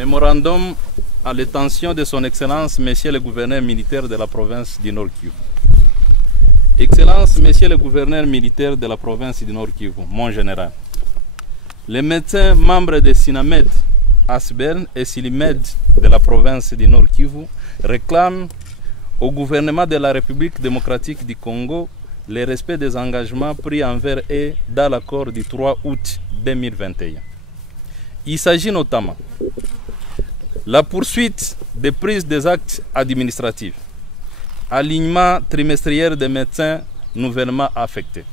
Mémorandum à l'intention de son Excellence, Monsieur le gouverneur militaire de la province du Nord Kivu. Excellence, Monsieur le gouverneur militaire de la province du Nord Kivu, mon général. Les médecins membres de Sinamed, Asbel et Silimed de la province du Nord Kivu réclament au gouvernement de la République démocratique du Congo le respect des engagements pris envers eux dans l'accord du 3 août 2021. Il s'agit notamment la poursuite des prises des actes administratifs, alignement trimestriel des médecins nouvellement affectés,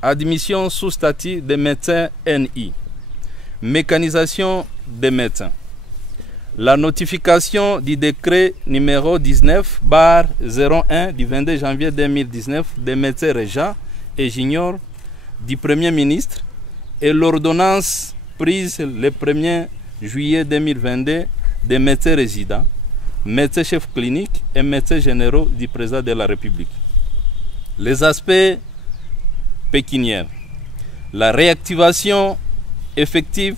admission sous statut des médecins NI, mécanisation des médecins, la notification du décret numéro 19/01 du 22 janvier 2019 des médecins régents et juniors du Premier ministre et l'ordonnance prise le 1er juillet 2022 des médecins résidents, médecins chefs cliniques et médecins généraux du président de la République. Les aspects pécuniaires, la réactivation effective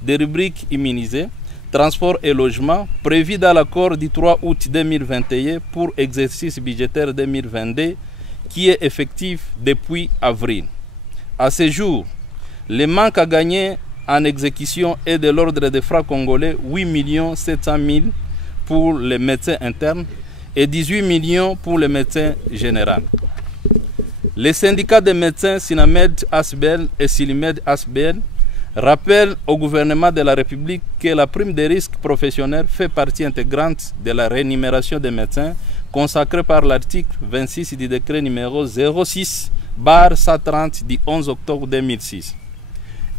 des rubriques immunisées, transport et logement, prévu dans l'accord du 3 août 2021 pour exercice budgétaire 2022, qui est effectif depuis avril. À ce jour, le manque à gagner en exécution est de l'ordre des francs congolais 8 700 000 pour les médecins internes et 18 millions pour les médecins généraux. Les syndicats des médecins Sinamed Asbel et Silimed Asbel rappellent au gouvernement de la République que la prime de risque professionnel fait partie intégrante de la rémunération des médecins consacrée par l'article 26 du décret numéro 06/130 du 11 octobre 2006.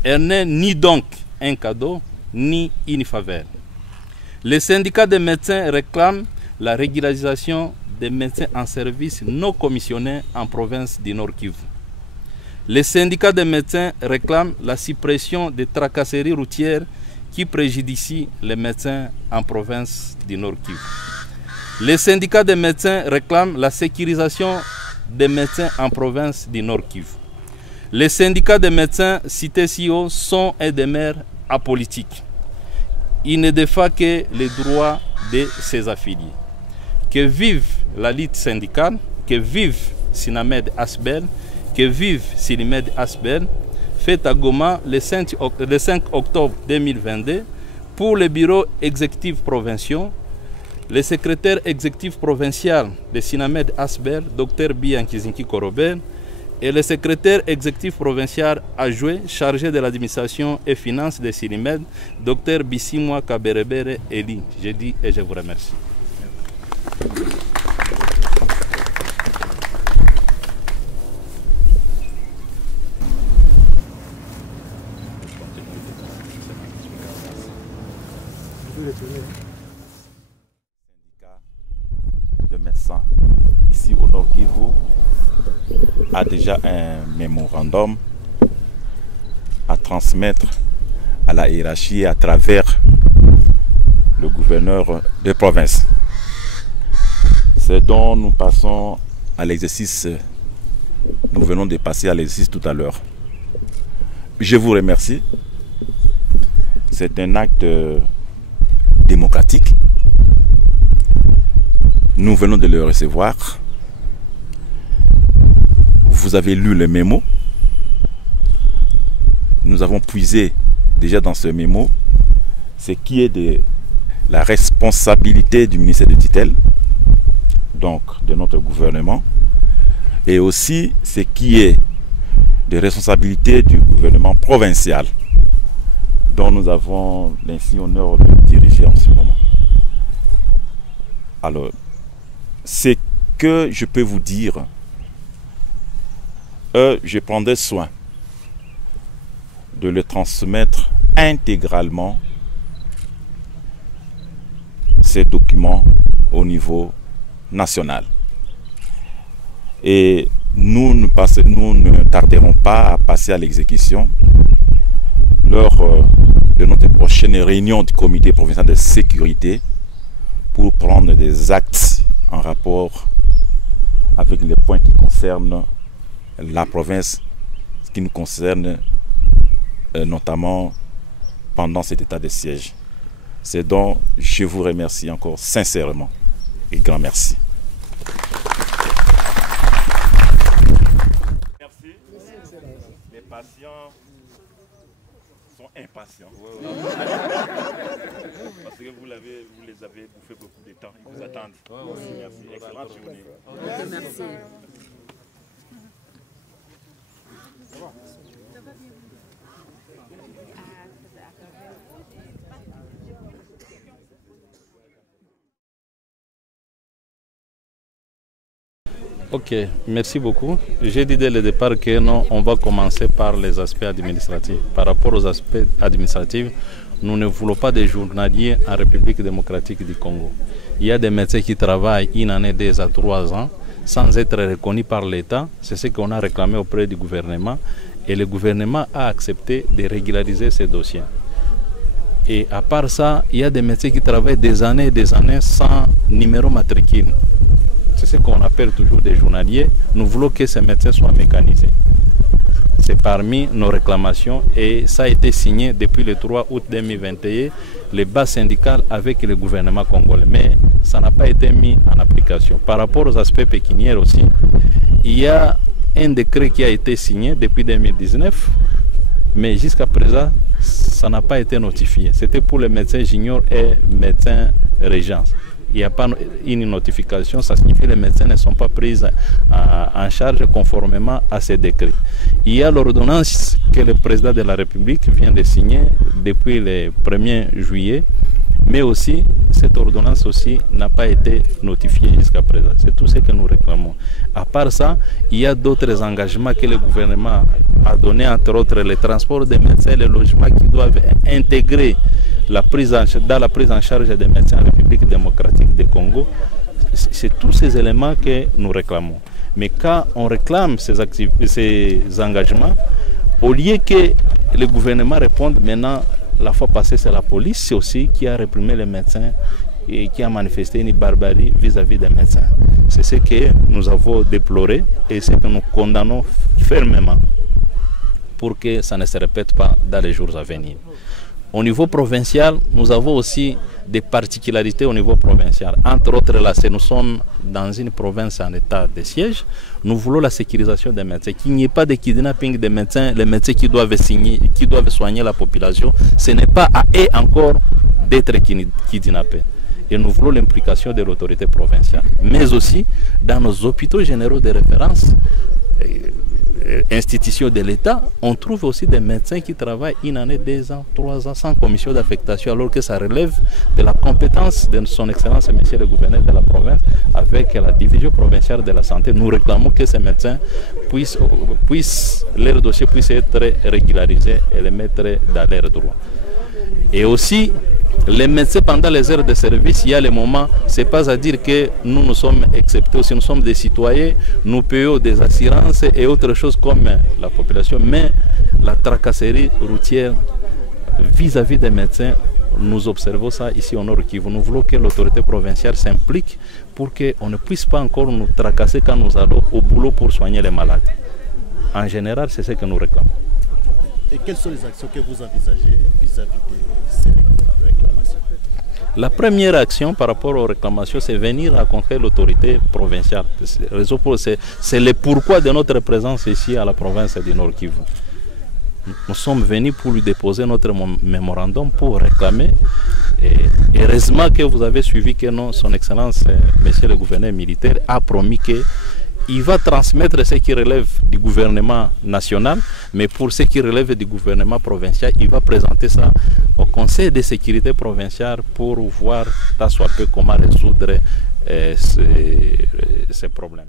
Elle n'est ni donc un cadeau, ni une faveur. Les syndicats des médecins réclament la régularisation des médecins en service non commissionnés en province du Nord Kivu. Les syndicats des médecins réclament la suppression des tracasseries routières qui préjudicient les médecins en province du Nord Kivu. Les syndicats des médecins réclament la sécurisation des médecins en province du Nord Kivu. Les syndicats des médecins cités ci haut sont et demeurent apolitiques. Ils ne défendent que les droits de ses affiliés. Que vive la lutte syndicale, que vive Sinamed Asbel, que vive Silimed Asbel, fait à Goma le 5 octobre 2022 pour le bureau exécutif provincial, le secrétaire exécutif provincial de Sinamed Asbel, Dr Biankizinki Korobel, et le secrétaire exécutif provincial adjoint chargé de l'administration et finances de Silimed, Dr Bissimwa Kaberebere Eli. Je dis et je vous remercie. Syndicat de médecins ici au Nord Kivu a déjà un mémorandum à transmettre à la hiérarchie à travers le gouverneur de province. C'est dont nous passons à l'exercice, nous venons de passer à l'exercice tout à l'heure. Je vous remercie. C'est un acte démocratique. Nous venons de le recevoir. Vous avez lu le mémo. Nous avons puisé déjà dans ce mémo ce qui est de la responsabilité du ministère de tutelle, donc de notre gouvernement, et aussi ce qui est de responsabilité du gouvernement provincial, dont nous avons l'insigne honneur de diriger en ce moment. Alors, ce que je peux vous dire, je prendrai soin de le transmettre intégralement, ces documents, au niveau national. Et nous ne tarderons pas à passer à l'exécution lors de notre prochaine réunion du comité provincial de sécurité pour prendre des actes en rapport avec les points qui concernent la province, ce qui nous concerne notamment pendant cet état de siège. C'est donc je vous remercie encore sincèrement et grand merci. Merci. Les patients sont impatients. Parce que vous les avez bouffé beaucoup de temps. Ils vous attendent. Merci. Excellente journée. Merci. Ok, merci beaucoup. J'ai dit dès le départ que non, on va commencer par les aspects administratifs. Par rapport aux aspects administratifs, nous ne voulons pas des journaliers en République démocratique du Congo. Il y a des médecins qui travaillent une année, 2 à 3 ans sans être reconnus par l'État. C'est ce qu'on a réclamé auprès du gouvernement et le gouvernement a accepté de régulariser ces dossiers. Et à part ça, il y a des médecins qui travaillent des années sans numéro matricule. C'est ce qu'on appelle toujours des journaliers. Nous voulons que ces médecins soient mécanisés. C'est parmi nos réclamations et ça a été signé depuis le 3 août 2021, les bases syndicales avec le gouvernement congolais. Mais ça n'a pas été mis en application. Par rapport aux aspects pécuniaires aussi, il y a un décret qui a été signé depuis 2019, mais jusqu'à présent, ça n'a pas été notifié. C'était pour les médecins juniors et médecins régents. Il n'y a pas une notification, ça signifie que les médecins ne sont pas pris en charge conformément à ces décrets. Il y a l'ordonnance que le président de la République vient de signer depuis le 1er juillet, mais aussi cette ordonnance aussi n'a pas été notifiée jusqu'à présent. C'est tout ce que nous réclamons. À part ça, il y a d'autres engagements que le gouvernement a donnés, entre autres les transports des médecins, les logements qui doivent intégrer dans la prise en charge des médecins en République démocratique du Congo. C'est tous ces éléments que nous réclamons. Mais quand on réclame ces engagements, au lieu que le gouvernement réponde, maintenant, la fois passée, c'est la police aussi qui a réprimé les médecins et qui a manifesté une barbarie vis-à-vis des médecins. C'est ce que nous avons déploré et ce que nous condamnons fermement pour que ça ne se répète pas dans les jours à venir. Au niveau provincial, nous avons aussi des particularités au niveau provincial. Entre autres, là, nous sommes dans une province en état de siège. Nous voulons la sécurisation des médecins, qu'il n'y ait pas de kidnapping des médecins, les médecins qui doivent soigner la population. Ce n'est pas à eux encore d'être kidnappés. Et nous voulons l'implication de l'autorité provinciale. Mais aussi, dans nos hôpitaux généraux de référence, institutions de l'État, on trouve aussi des médecins qui travaillent une année, 2 ans, 3 ans sans commission d'affectation, alors que ça relève de la compétence de son Excellence, Monsieur le gouverneur de la province, avec la division provinciale de la santé. Nous réclamons que ces médecins leur dossier puisse être régularisé et les mettre dans leurs droits. Et aussi, les médecins, pendant les heures de service, il y a les moments, ce n'est pas à dire que nous sommes exceptés, si nous sommes des citoyens, nous payons des assurances et autres choses comme la population, mais la tracasserie routière vis-à-vis des médecins, nous observons ça ici au Nord Kivu. Nous voulons que l'autorité provinciale s'implique pour qu'on ne puisse pas encore nous tracasser quand nous allons au boulot pour soigner les malades. En général, c'est ce que nous réclamons. Et quelles sont les actions que vous envisagez vis-à-vis de ces réclamations? La première action par rapport aux réclamations, c'est venir rencontrer l'autorité provinciale. C'est le pourquoi de notre présence ici à la province du Nord Kivu. Nous sommes venus pour lui déposer notre mémorandum pour réclamer. Et heureusement que vous avez suivi que son Excellence, Monsieur le gouverneur militaire, a promis qu'il va transmettre ce qui relève du gouvernement national, mais pour ce qui relève du gouvernement provincial, il va présenter ça au Conseil de sécurité provincial pour voir tant soit peu comment résoudre ces problèmes.